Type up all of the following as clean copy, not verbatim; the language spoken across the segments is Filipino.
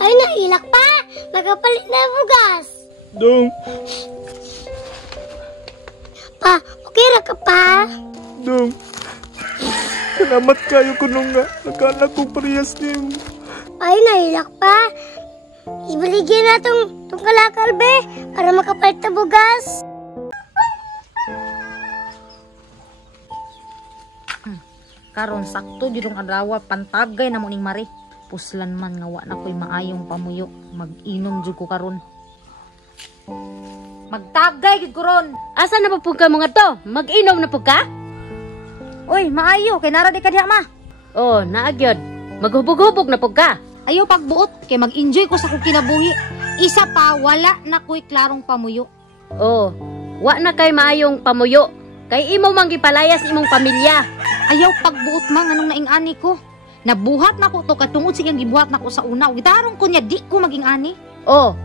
Ay nailak pa. Magapalit na bugas. Dong. Pa, okay ra ka pa? Dong. Salamat kayo kuno nga. Nagkaanak kong parehas niyo. Ay nailak pa. Ibaligyan na tong kalakal be para makapalit na bugas. Karon sakto judong adlaw pantagay na mo ning mari. Puslan man nga wa na ko'y maayong pamuyo. Mag-inom jud ko karon. Magtagay gid ko ron. Asa na pupug ka mga to? Mag-inom na pug ka? Oy, maayo kay nara di ka diha ma. Oh, naagyod. Maghubog-hubog na pug ka. Ayaw pagbuot kay mag-enjoy ko sa kong kinabuhi. Isa pa wala na ko'y klarong pamuyo. Oh, wa na kay maayong pamuyo. Kay imo mang gipalayas imong pamilya. Ayaw pagbuot man anong naing-ani ko. Nabuhat na ko to katungod siyang gibuhat na ko sa una. Gitarong ko niya di ko maging ani. Oh,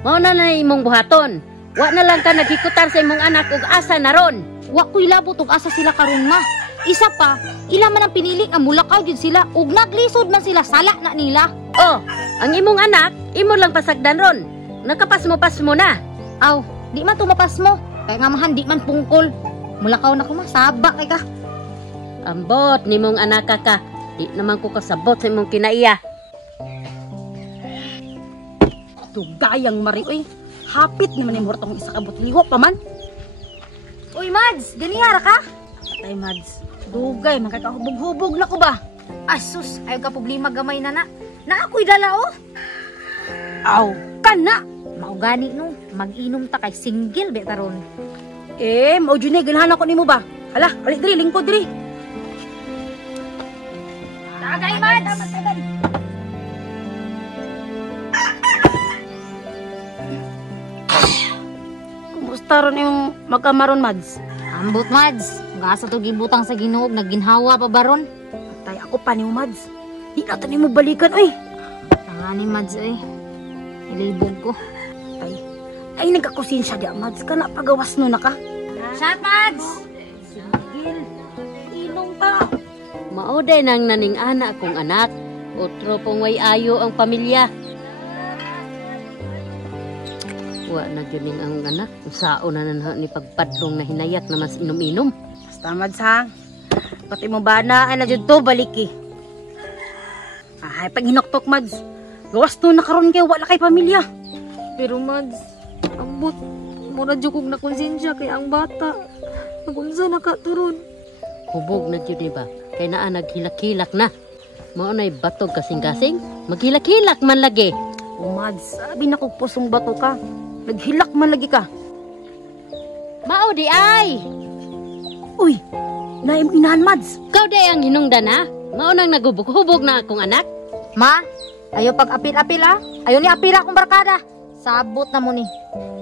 mao na imong buhaton. Wa na lang ka naghikutar sa imong anak ug asa na ron. Wa ko'y labot ug asa sila karon nga. Isa pa, ila man ang pinili nga mulakaw jud sila ug naglisod man sila sala na nila. Oh, ang imong anak, imo lang pasagdan ron. Nakapasmo-pasmo na. Aw, di man tumapas mo. Kaya nga mahan di man pungkol. Mulakaw na ko ma, saba kay ka. Ambot nimong anak ka. Di naman ko kasabot sa imong kinaiya. Tugayang mari, oy. Hapit naman yung hortong isa kabot liho pa man. Uy, Mads, ganihara ka? Patay, Mads. Dugay, makakahubog-hubog na ko ba? Asus, ayaw ka problema gamay na na. Na ako'y dala, oh. Aw, kana! Maugani no, mag-inom ta kay single be taron. Mao dyan ganahan ako nimo ba? Hala, alik diri, lingkod diri. Tagay, Mads! Kumusta ron yung magkamaron, Mads? Ambot, Mads. Gasa to gibutang sa Ginoo, nagginhawa pa baron. Patay ako pa ni Mads. Di nato nimo balikan, oy. Tangani, Mads, eh. Ilibog ko. Ay nagkakonsensya di, Mads. Kana pagawas no na ka. Shot, Mads! Sigil, inom ta. Mauday nang naning anak kong anak. Otro pong way ayo ang pamilya. Wa na gyud ang anak. Usaon na ni pagpadlong na hinayat na mas inom-inom. Basta, Mads, ha? Pati mo bana ay na dyan to baliki. Ay, pag hinoktok, Mads. Gawas no na karon kayo, wala kay pamilya. Pero, Mads, ambot. Mura dyan kong nakonsensya kay ang bata. Nagunsa na ka turon. Hubog na gyud ba? Kay naa naghilak-hilak na. Mao nay batog kasing-kasing. Maghilak-hilak man lagi. O, Mads, sabi na kong pusong bato ka. Naghilak man lagi ka. Mao di ay. Uy, naim inahan, Mads. Kau day ang hinungdan ha. Mao nang nagubog-hubog na akong anak. Ma, ayaw pag-apil-apil, ah. Ayaw ni apil akong barkada. Sabot na mo ni.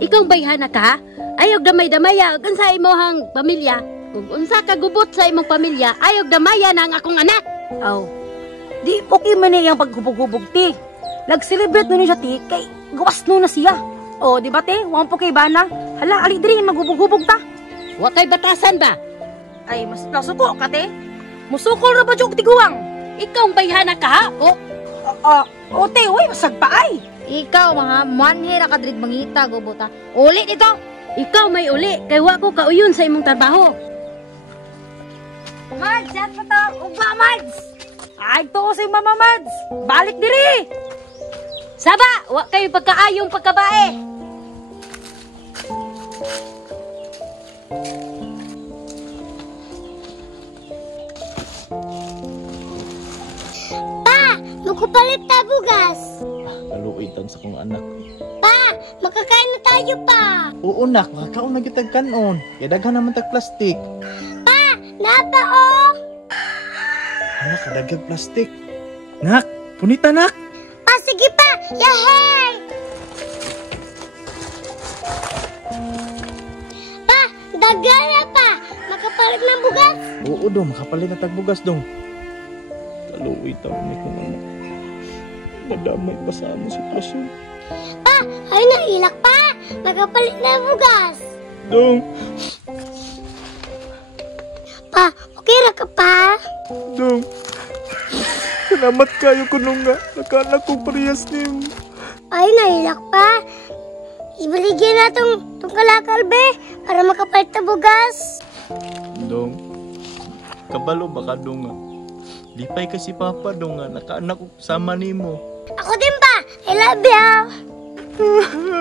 Ikaw bayhana ka? Ayog damay-damaya ug unsa imong pamilya? Ug unsa ka gubot sa imong pamilya? Ayog damaya na ang akong anak. Aw, di okay man niyang paghubog-hubog, ti. Nag-celebrate na niya, ti, kay gawas no na siya. O, di ba, te? Huwag po kay bana. Hala, ali diri, maghubog-hubog ta. Wa kay batasan ba? Ay, mas nasuko ka, te. Musukol na ba diyog tiguang? Ikaw ang bayhana ka ha? O, te, uy, masagpa ay. Ikaw, mga manhira ka drid mangita, gubota. Ulit ito! Ikaw may uli kay wa ko kauyon sa imong trabaho. Mads, yan pa to! Ugba, Mads! Ay, to si Mama Mads. Balik diri. Saba, wa kayo pagkaayong pagkabae. Pa, magkupalit ta bugas. Kaluoy tang sa kong anak. Pa, makakain na tayo pa. Oo nak, makakaon na kitag kanon. Kaya daghan naman tag plastik. Pa, napa oh. Hala, kadaghan plastik. Nak, punita nak. Pa, sige pa. Yahey! Pa, dagan na pa. Makapalit ng bugas. Oo dong, makapalit na tag bugas dong. Kaluoy tang ni kong anak. Nadamay pa sa among sitwasyon. Pa, ay nailak pa. Makapalit ng bugas. Dong. Pa, okay ra ka pa? Dong. Salamat kayo kuno nga. Nakaanak ko parehas nimo. Ay, nailak pa. Ibaligyan na tong kalakal, be, para makapalit na bugas. Dong, kabalo ba ka dong nga? Lipay ka si Papa dong nga. Nakaanak ko sama nimo. Ako din ba? I love you.